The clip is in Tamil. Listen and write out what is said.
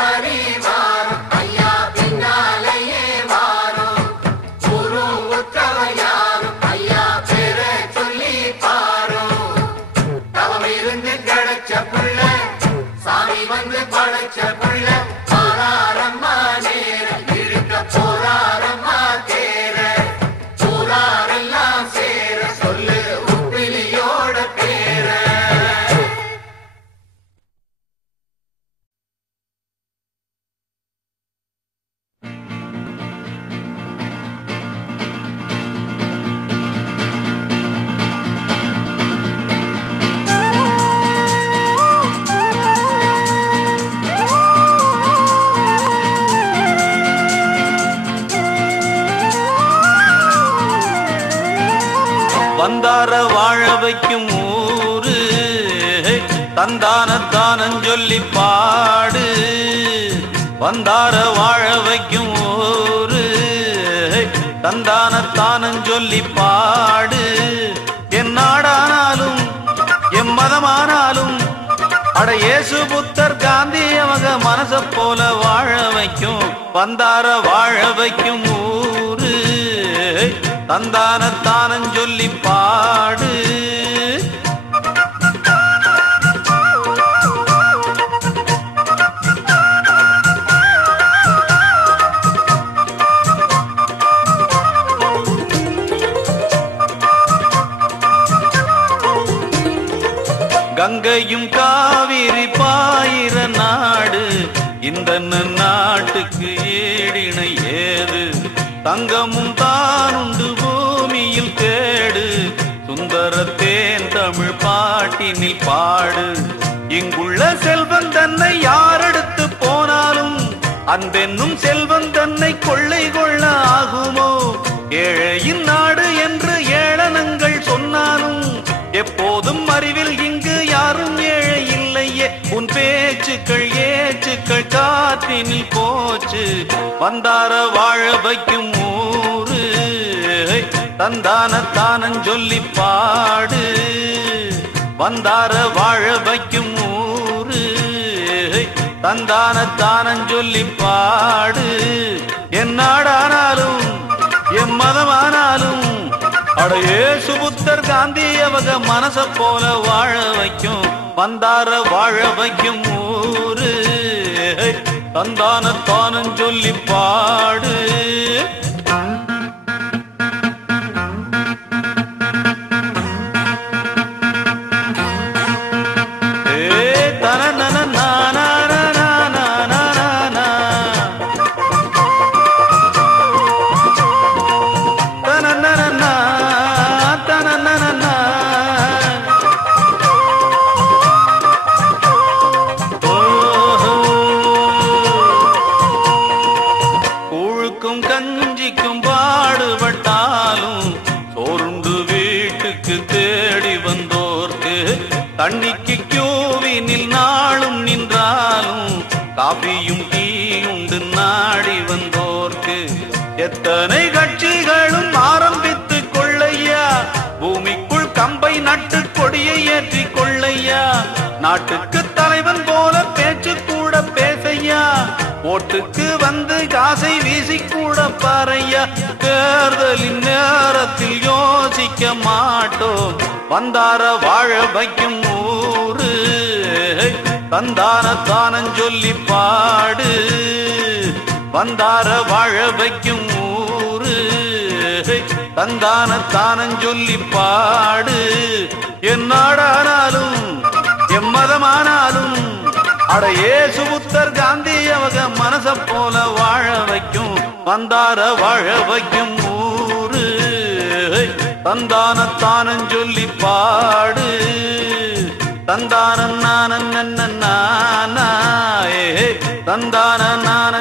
பரிவாரம் ஐயா பின்னாலேயே வாரும். குரு உற்றவர் யாரும் ஐயா பேரை சொல்லி பாரும். தவம் இருந்து கிடைச்ச புள்ள சாமி வந்து படைச்ச புள்ள பாராரம்மா நேர இழுக்க போராரம்மா தேர சூறாரெல்லாம் சேர சொல்லு உப்பிலியோட பேர. வந்தார வாழ வைக்கும் ஊரு தந்தானத்தானஞ் சொல்லி பாடு. வந்தார வாழ வைக்கும் ஊரு தந்தானத்தானஞ் சொல்லி பாடு. என் நாடானாலும் எம் மதமானாலும் அட இயேசு புத்தர் காந்தி அவங்க மனச போல வாழ வைக்கும். வந்தார வாழ வைக்கும் ஊரு தந்தானத்தானஞ் சொல்லி பாடு. கங்கையும் காவிரி பாயிர நாடு இந்த நாட்டுக்கு ஈடிணை ஏது. தங்கமும் தானுண்டு பூமியில் தேடு. சுந்தரத்தேன் தமிழ் பாட்டினில் பாடு. இங்குள்ள செல்வன் தன்னை யாரெடுத்து போனாலும் அன்பென்னும் செல்வன் தன்னை கொள்ளை கொள்ள ஆகுமோ? ஏழையின் நாடு என்று ஏளனங்கள் சொன்னாலும் எப்போதும் அறிவில் இங்கு யாரும் ஏழை இல்லையே. உன் பேச்சுக்கள் ஏச்சுக்கள் காற்றினில் போச்சு. வந்தார வாழ வைக்கும் ஊரு தந்தானத்தானஞ் சொல்லி பாடு. வந்தார வாழ வைக்கும் ஊரு தந்தானத்தானஞ் சொல்லி பாடு. என் நாடானாலும் எம் மதமானாலும் அட இயேசு புத்தர் காந்தி அவங்க மனச போல வாழ வைக்கும். வந்தார வாழ வைக்கும் ஊரு தந்தானத்தானஞ் சொல்லி பாடு. கஞ்சிக்கும் பாடுபட்டாலும் சோர்ந்து வீட்டுக்கு தேடி வந்தோர்க்கு தண்ணிக்கு கியூவினில் நாளும் நின்றாலும் காபியும் டீயுண்டு நாடி வந்தோர்க்கு எத்தனை கட்சிகளும் ஆரம்பித்து கொள்ளையா. பூமிக்குள் கம்பை நட்டு கொடியை ஏற்றி கொள்ளையா. நாட்டுக்கு தலைவன் போல பேச்சு கூட பேசையா. ஓட்டுக்கு வந்து காசை வீசி கூட பாறையா. தேர்தலின் நேரத்தில் யோசிக்க மாட்டோம். வந்தார வாழ வைக்கும் ஊரு தந்தானத்தானஞ் சொல்லி பாடு. வந்தார வாழ வைக்கும் ஊரு தந்தானத்தானஞ் சொல்லி பாடு. என் நாடானாலும் எம் மதமானாலும் அட இயேசு புத்தர் காந்தி அவங்க மனச போல வாழ வைக்கும். வந்தார வாழ வைக்கும் ஊரு தந்தானத்தானஞ் சொல்லி பாடு. தந்தான நான தந்தான நான